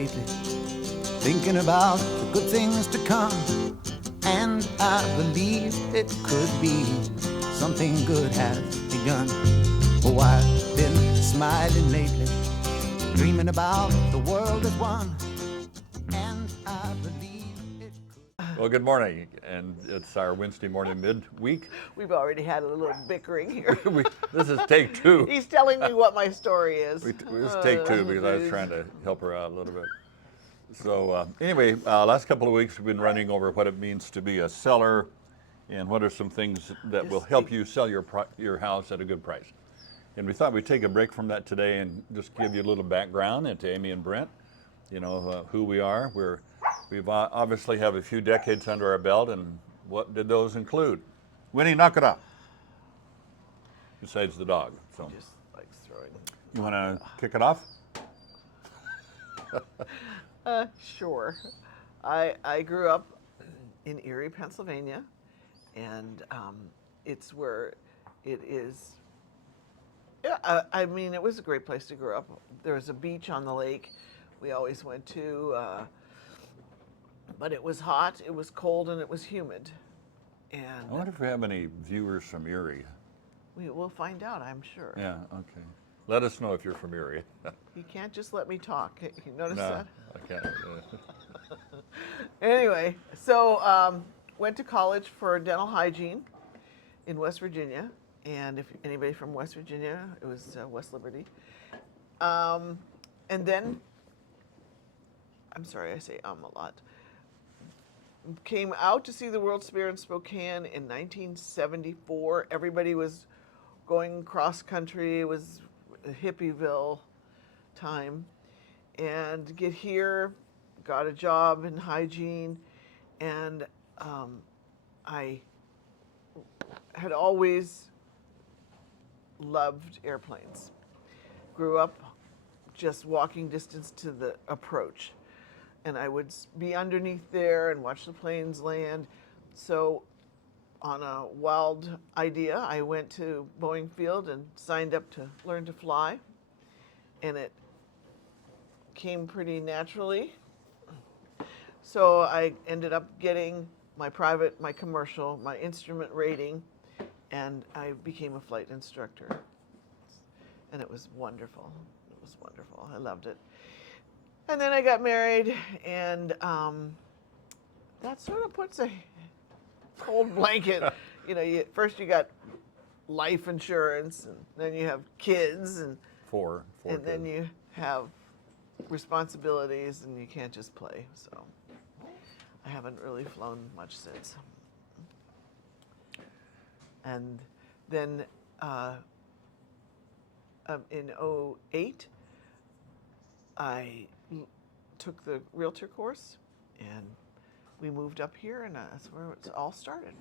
lately, thinking about the good things to come. And I believe it could be something good has begun. Oh, I've been smiling lately, dreaming about the world as one. And I believe it could. Well, good morning, and it's our Wednesday morning midweek. We've already had a little bickering here. This is take two. He's telling me what my story is. This is take two because I was trying to help her out a little bit. So anyway, last couple of weeks we've been running over what it means to be a seller and what are some things that will help you sell your house at a good price. And we thought we'd take a break from that today and just give you a little background into Amy and Brent, you know, who we are. We've obviously have a few decades under our belt, and what did those include? Winnie, knock it off. Besides the dog. So Just like throwing. you want to kick it off? Sure. I grew up in Erie, Pennsylvania, and it's where it is. Yeah, I mean, it was a great place to grow up. There was a beach on the lake we always went to, but it was hot, it was cold, and it was humid. And I wonder if we have any viewers from Erie. we will find out, I'm sure. Yeah, okay. Let us know if you're from Erie. You can't just let me talk. You notice No, that? I can't. Anyway, so went to college for dental hygiene in West Virginia, and if anybody from West Virginia, it was West Liberty. And then, I'm sorry, I say a lot. Came out to see the World's Fair in Spokane in 1974. Everybody was going cross country. It was a Hippieville time. And get here, got a job in hygiene, and I had always loved airplanes. Grew up just walking distance to the approach, and I would be underneath there and watch the planes land. So on a wild idea, I went to Boeing Field and signed up to learn to fly, and it came pretty naturally. So I ended up getting my private, my commercial, my instrument rating, and I became a flight instructor. And it was wonderful. It was wonderful. I loved it. And then I got married, and that sort of puts a cold blanket. You know, first you got life insurance, and then you have kids, and Four and then kids. you have responsibilities, and you can't just play. So I haven't really flown much since. And then in '08, I took the realtor course, and we moved up here, and that's where it all started.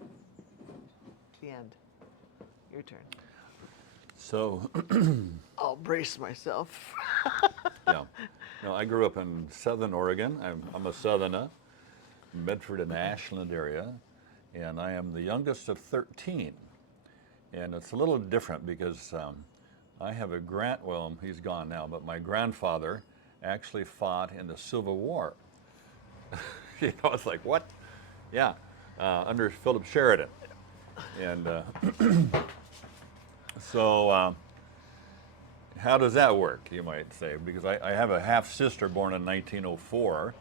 The end. Your turn. So, I'll brace myself. yeah. No, I grew up in Southern Oregon. I'm a Southerner, Medford and Ashland area, and I am the youngest of 13. And it's a little different because I have well, he's gone now, but my grandfather actually fought in the Civil War. You know, it's like, what? Yeah, under Philip Sheridan. And so how does that work, you might say? Because I have a half-sister born in 1904.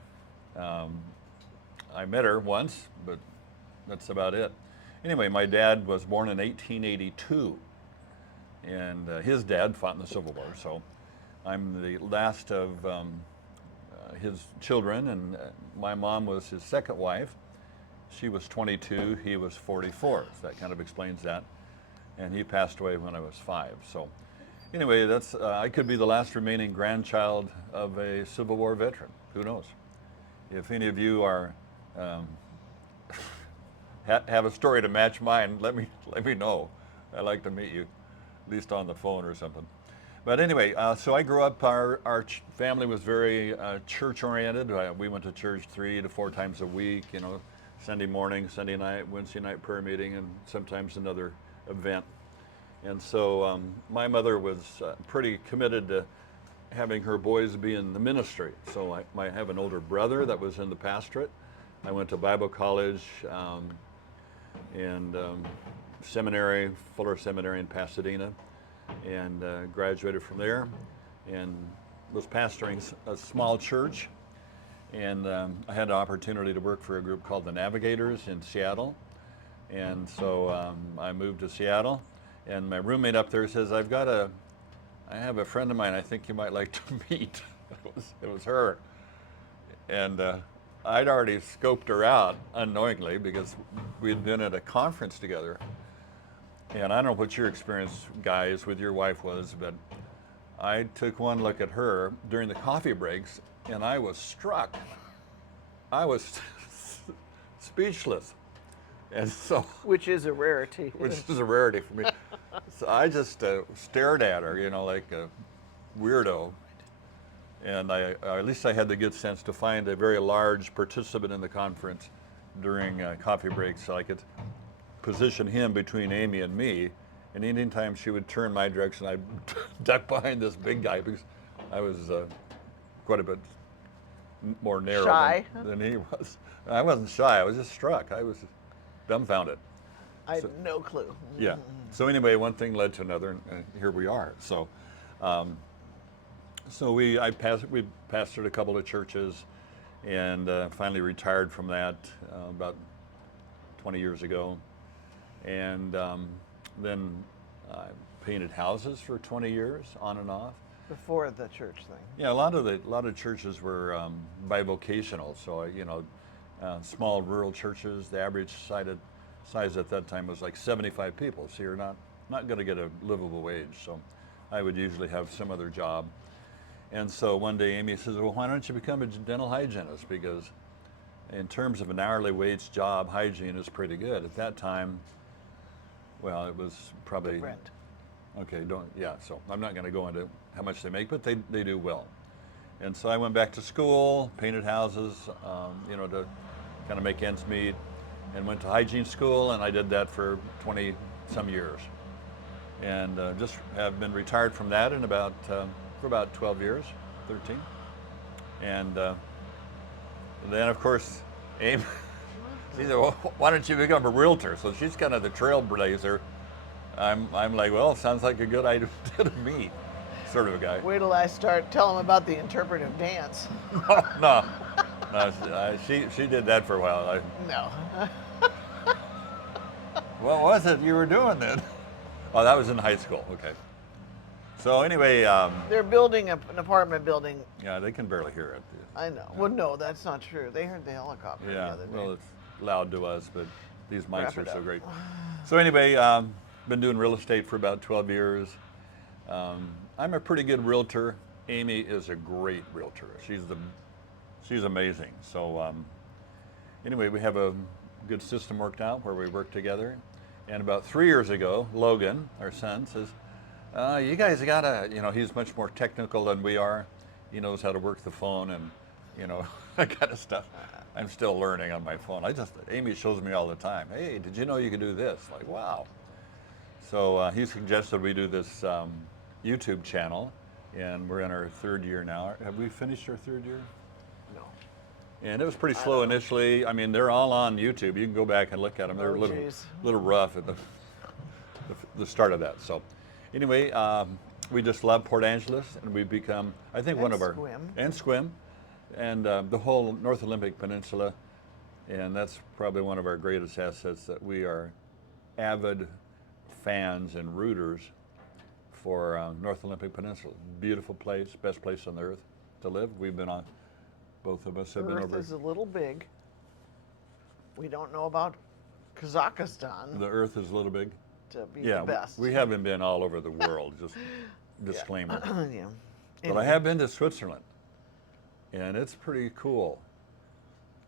I met her once, but that's about it. Anyway, my dad was born in 1882, and his dad fought in the Civil War, so I'm the last of his children, and my mom was his second wife. She was 22, he was 44, so that kind of explains that. And he passed away when I was 5. So anyway, that's I could be the last remaining grandchild of a Civil War veteran. Who knows? If any of you are have a story to match mine, let me know. I'd like to meet you, at least on the phone or something. But anyway, so I grew up, our family was very church-oriented. We went to church 3 to 4 times a week, you know, Sunday morning, Sunday night, Wednesday night prayer meeting, and sometimes another event. And so my mother was pretty committed to having her boys be in the ministry. So I have an older brother that was in the pastorate. I went to Bible college and seminary, Fuller Seminary in Pasadena, and graduated from there, and was pastoring a small church. And I had an opportunity to work for a group called the Navigators in Seattle. And so I moved to Seattle, and my roommate up there says, I have a friend of mine I think you might like to meet. It was her. And I'd already scoped her out unknowingly because we'd been at a conference together. And I don't know what your experience, guys, with your wife was, but I took one look at her during the coffee breaks, and I was struck. I was speechless. And so, Which is a rarity. which is a rarity for me. So I just stared at her, like a weirdo. And at least I had the good sense to find a very large participant in the conference during coffee breaks so I could position him between Amy and me. And anytime she would turn my direction, I'd duck behind this big guy because I was quite a bit more narrow Shy? than he was. I wasn't shy. I was just struck. I was dumbfounded. I had no clue. Yeah. So anyway, one thing led to another, and here we are. So, we pastored a couple of churches, and finally retired from that about 20 years ago, and then I painted houses for 20 years, on and off. Before the church thing. Yeah, a lot of churches were bivocational. So small rural churches, the average size at that time was like 75 people. So you're not going to get a livable wage. So I would usually have some other job. And so one day Amy says, well, why don't you become a dental hygienist? Because in terms of an hourly wage job, hygiene is pretty good. At that time, well, it was probably... The rent. Okay, so I'm not going to go into how much they make, but they do well. And so I went back to school, painted houses, to kind of make ends meet, and went to hygiene school, and I did that for 20 some years. And just have been retired from that in for about 12 years, 13. And then, of course, Amy, she said, well, why don't you become a realtor? So she's kind of the trailblazer. I'm like, well, sounds like a good idea to me, sort of a guy. Wait till I start telling them about the interpretive dance. No, she did that for a while. No. What was it you were doing then? Oh, that was in high school. Okay. So anyway. They're building an apartment building. Yeah, they can barely hear it. I know. Yeah. Well, no, that's not true. They heard the helicopter the other day. Well, it's loud to us, but these mics Wrap it are so up. great. So anyway, been doing real estate for about 12 years. I'm a pretty good realtor. Amy is a great realtor. She's amazing. So anyway, we have a good system worked out where we work together. And about 3 years ago, Logan, our son, says, you guys gotta, he's much more technical than we are. He knows how to work the phone and, that kind of stuff. I'm still learning on my phone. Amy shows me all the time, hey, did you know you could do this? Like, wow. So he suggested we do this YouTube channel, and we're in our third year now. Have we finished our third year? No. And it was pretty slow initially. I mean, they're all on YouTube. You can go back and look at them. They're a little rough at the start of that. So anyway, we just love Port Angeles, and we've become, I think, one of our... And Sequim. And the whole North Olympic Peninsula. And that's probably one of our greatest assets, that we are avid fans and rooters for North Olympic Peninsula. Beautiful place, best place on the earth to live. We've been on, both of us have been over. Earth is a little big. We don't know about Kazakhstan The earth is a little big. to be the best. We haven't been all over the world, just disclaimer. Yeah. But I have been to Switzerland, and it's pretty cool.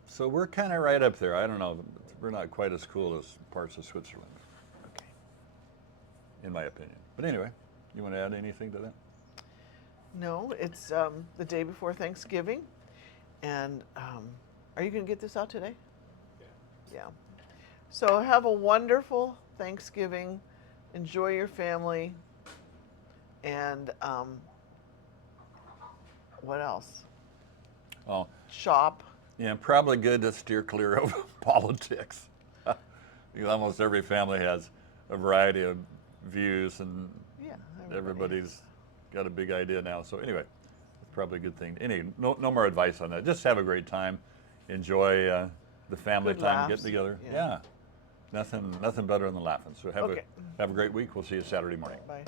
So we're kind of right up there. I don't know, we're not quite as cool as parts of Switzerland, Okay. in my opinion. But anyway, you want to add anything to that? No, it's the day before Thanksgiving, and are you going to get this out today? Yeah. So have a wonderful What else? Oh, Shop. yeah, probably good to steer clear of politics. Because almost every family has a variety of views, and Yeah. everybody's got a big idea now. So anyway, it's probably a good thing. Anyway, no more advice on that. Just have a great time, enjoy the family Good time, laughs. get together. Yeah. Yeah, nothing better than laughing. So have Okay. a great week. We'll see you Saturday morning. Bye.